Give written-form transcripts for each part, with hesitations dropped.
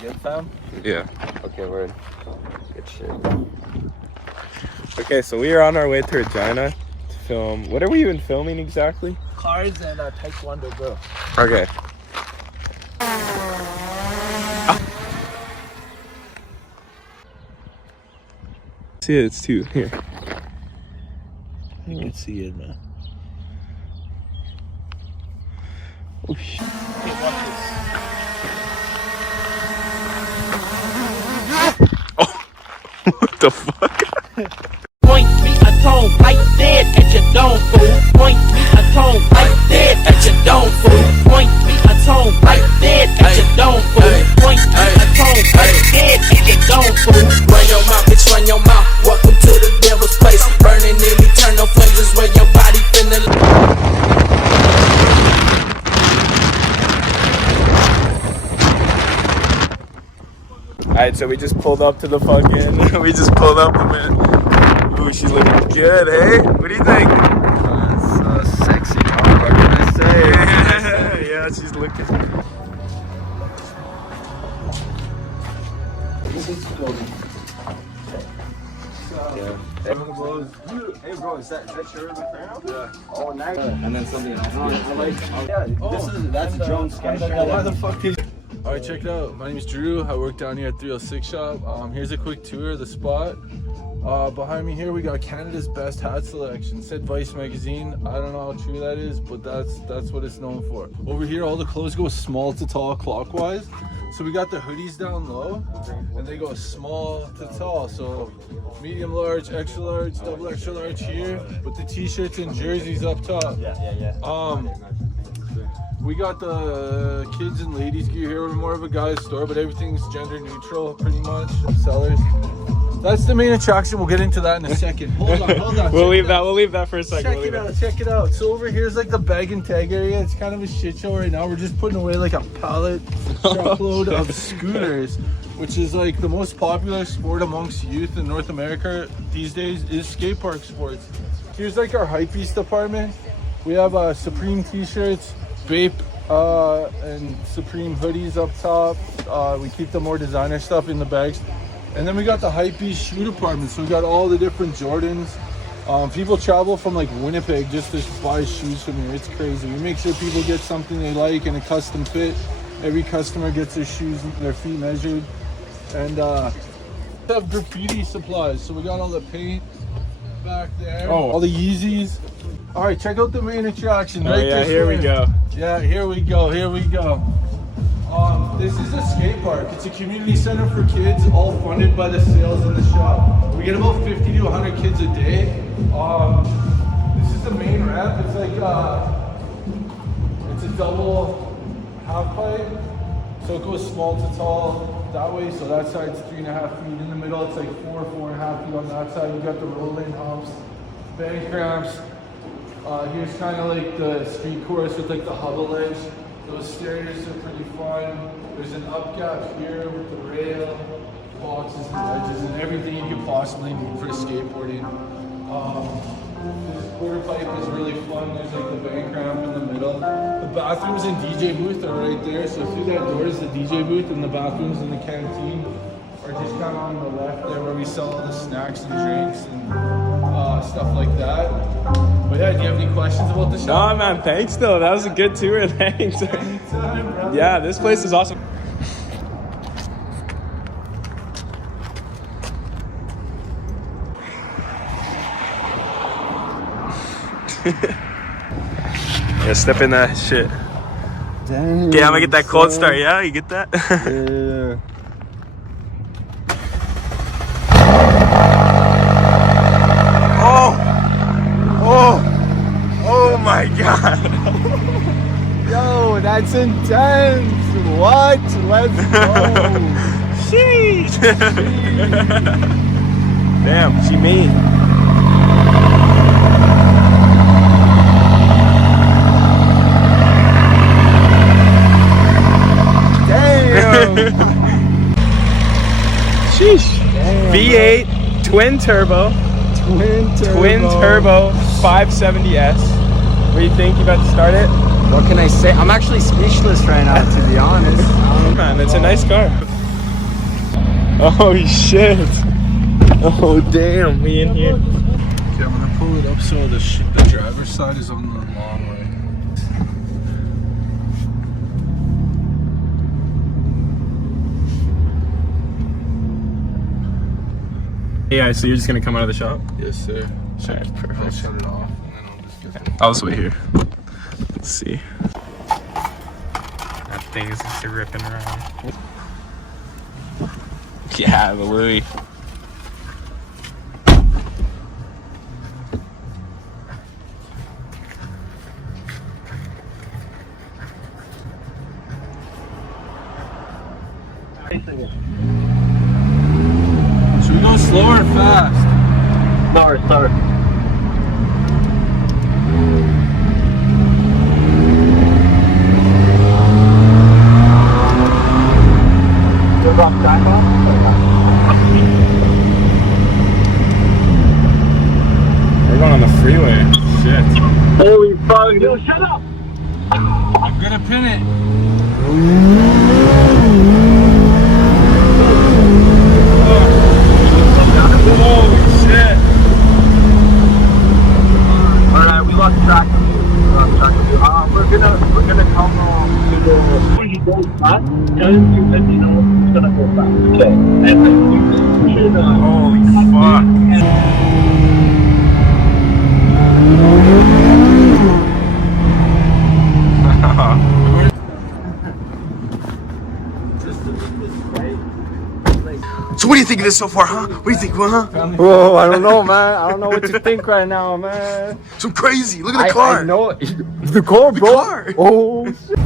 good, fam? Yeah. Okay, word. Good shit. Okay, so we are on our way to Regina to film. What are we even filming exactly? Cars and Taekwondo, bro. Okay. See it, it's two here. You can see it, man. Oh shit. Okay, watch this. What the fuck? Point me a tone like dead at your dome, fool. Point me a tone like dead at your dome, fool. Point me a tone like dead at your dome, fool. Point me a tone like dead at your dome, fool. Run your mouth, bitch, run your mouth. Welcome to the devil's place. Burning in eternal flames is where your body finna. Alright, so we just pulled up to the fucking. We just pulled up to man. Ooh, she's looking good, eh? What do you think? Sexy, dog. What can I say? Yeah, she's looking. Yeah. Hey bro, is that your McLaren? Yeah. Oh, nice. And then something else. That's a drone sketch. Why the fuck did? All right, check it out. My name is Drew. I work down here at 306 shop. Here's a quick tour of the spot. Behind me here we got Canada's best hat selection. Said Vice magazine. I don't know how true that is, but that's what it's known for. Over here, all the clothes go small to tall clockwise. So we got the hoodies down low, and they go small to tall. So medium large, extra large, double extra large here, but the t-shirts and jerseys up top. We got the kids and ladies gear here. We're more of a guy's store, but everything's gender neutral pretty much. Sellers. That's the main attraction. We'll get into that in a second. Hold on. We'll leave that for a second. Check it out. So over here's like the bag and tag area. It's kind of a shit show right now. We're just putting away like a pallet truckload of scooters, which is like the most popular sport amongst youth in North America these days is skate park sports. Here's like our hypebeast department. We have Supreme t-shirts, Vape, and Supreme hoodies up top. We keep the more designer stuff in the bags. And then we got the hypebeast shoe department. So we got all the different Jordans. People travel from like Winnipeg just to buy shoes from here. It's crazy. We make sure people get something they like in a custom fit. Every customer gets their shoes, their feet measured. And we have graffiti supplies. So we got all the paint back there. Oh, all the Yeezys. All right, check out the main attraction. Oh, yeah, here we go. Yeah, here we go. This is a skate park. It's a community center for kids, all funded by the sales in the shop. We get about 50 to 100 kids a day. This is the main ramp. It's like it's a double half pipe, so it goes small to tall that way. So that side's 3.5 feet. In the middle, it's like 4.5 feet on that side. You got the rolling humps, bank ramps. Here's kind of like the street course with like the hubble ledge. Those stairs are pretty fun. There's an up gap here with the rail, boxes and ledges, and everything you could possibly need for skateboarding. This quarter pipe is really fun. There's like the bank ramp in the middle. The bathrooms and DJ booth are right there. So through that door is the DJ booth, and the bathrooms and the canteen are just kind of on the left there where we sell all the snacks and drinks and stuff like that. But yeah, do you have any questions about the shop? Nah, man, thanks though. That was a good tour. Thanks. Anytime, brother. Yeah, this place is awesome. Yeah, step in that shit. Dang. Okay, I'm gonna get that cold start. Yeah, you get that? Yeah. Oh my god. Yo, that's intense. What? Let's go. Sheesh. Damn, she mean. Damn. Sheesh. Damn, V8 twin turbo Twin turbo 570S. What do you think? You about to start it? What can I say? I'm actually speechless right now, to be honest. Man, it's a nice car. Oh shit. Oh damn, we in here. Okay, I'm gonna pull it up so the driver's side is on the long way. Yeah, so you're just gonna come out of the shop? Yes, sir. Alright, perfect. I'll shut it off and then I'll just get I'll just wait here. Let's see. That thing is just ripping around. Yeah, the Louis. Should we go slower or fast? Slower. We're going on the freeway. Shit. Holy fuck, dude, shut up! I'm gonna pin it. Holy shit. Alright, we lost track of you. We're gonna come to the... When you go fast, tell you let me know it's gonna go fast. Okay. And we should, Holy fuck. So what do you think of this so far, huh? What do you think, huh? Whoa, I don't know, man. I don't know what to think right now, man. Some crazy. Look at the car. I know. The car, bro. The car. Oh, shit.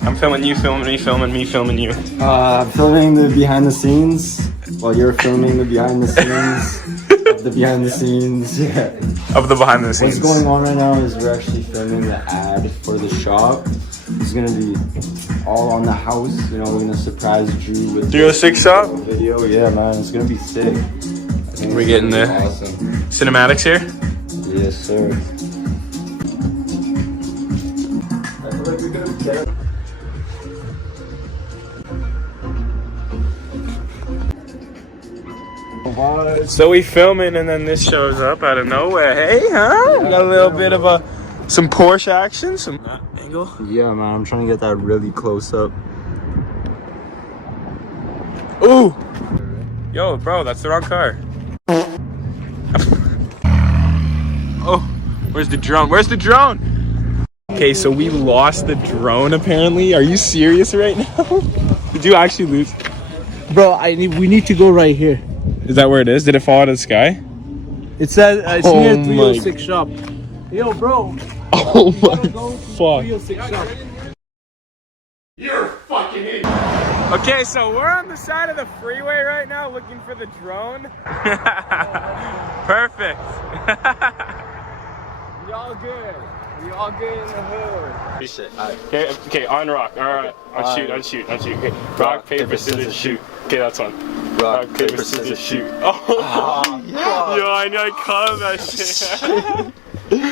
I'm filming you, filming me, filming me, filming you. I'm filming the behind the scenes while you're filming the behind the scenes of the behind the scenes. Yeah. Of the behind the scenes. What's going on right now is we're actually filming the ad for the shop. It's gonna be all on the house. You know, we're gonna surprise Drew with 306 shop? video. Yeah, man, it's gonna be sick. We're getting the awesome. cinematics here. Yes, sir. I feel like we're gonna get. So we filming and then this shows up out of nowhere. Hey, huh? We got a little bit of some Porsche action, some angle. Yeah, man, I'm trying to get that really close up. Ooh! Yo, bro, that's the wrong car. Oh, where's the drone? Where's the drone? Okay, so we lost the drone apparently. Are you serious right now? Did you actually lose? Bro, we need to go right here. Is that where it is? Did it fall out of the sky? It says it's Oh near my 306 shop. Yo, bro. Oh my Go to fuck. 306 shop. Okay, so we're on the side of the freeway right now looking for the drone. Perfect. We all good. We all good in the hood. Okay, on rock. Alright, on shoot. Okay. Rock, paper, scissors, shoot. Okay, that's one. Rock, paper, scissors, shoot. Oh, yeah. Yo, I know I called that shit.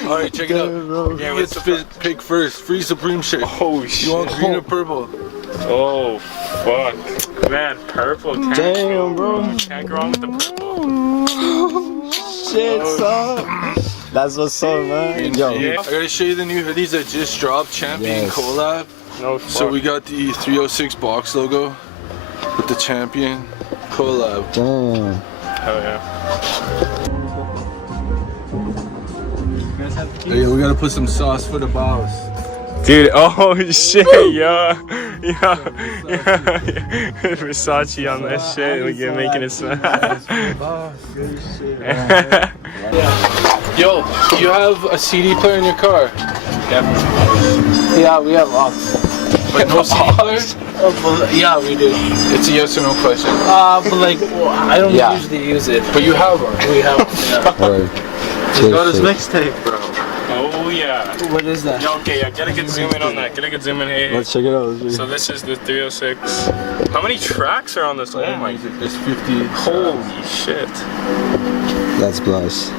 Alright, check it out. Yeah, Let's pick first. Free Supreme shirt. Oh shit. You want green or purple? Oh fuck. Man, purple. Damn, bro. Can't go wrong with the purple. Shit, son. That's what's up, man. Yo. Yeah. I gotta show you the new hoodies that just dropped. Champion Yes. collab. No fuck. So we got the 306 box logo with the Champion collab. Damn. Hell yeah. Hey, we gotta put some sauce for the boss. Dude, oh shit, yo. Versace on that shit. Like, you're making it smell. Yo, you have a CD player in your car? Yeah, we have aux. But no CD player? Yeah, we do. It's a yes or no question. But like, I don't usually use it. But you have one. We have one, yeah. Alright. He got his mixtape, bro. Oh yeah. What is that? Yeah, okay, yeah, get a good zoom in on that. Get a good zoom in. Hey, hey. Let's check it out. So this is the 306. How many tracks are on this? Oh my, There's 50. holy shit. That's blessed.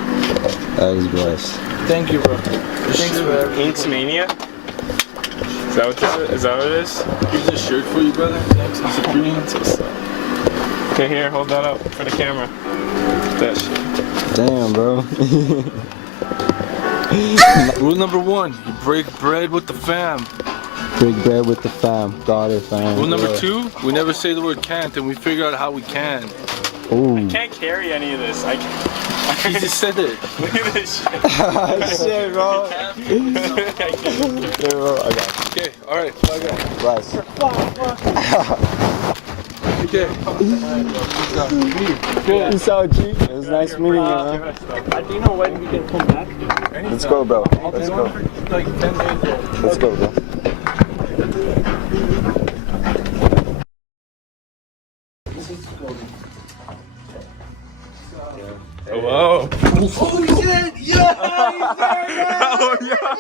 That is blessed. Thank you, bro. Thanks for everything. Inks Mania? Is that what this is? Is that what it is? Here's a shirt for you, brother. Thanks. It's a green. That's what's up. Okay, here, hold that up for the camera. That shit. Damn, bro. Rule number 1, you break bread with the fam. Break bread with the fam. Daughter fam. Rule number 2, we never say the word can't and we figure out how we can. Ooh. Can't carry any of this. I can't. He just said it. Look at this shit. Shit, bro. I can't. Okay, bro. I got Okay, alright, bye guys. it. Bless. Okay. Peace out, G. It was nice meeting you, man. Do you know when we can come back? Let's go, bro. Let's go. Like 10 days ago. Let's go, bro. Hello. Oh shit! Yeah! Oh yeah!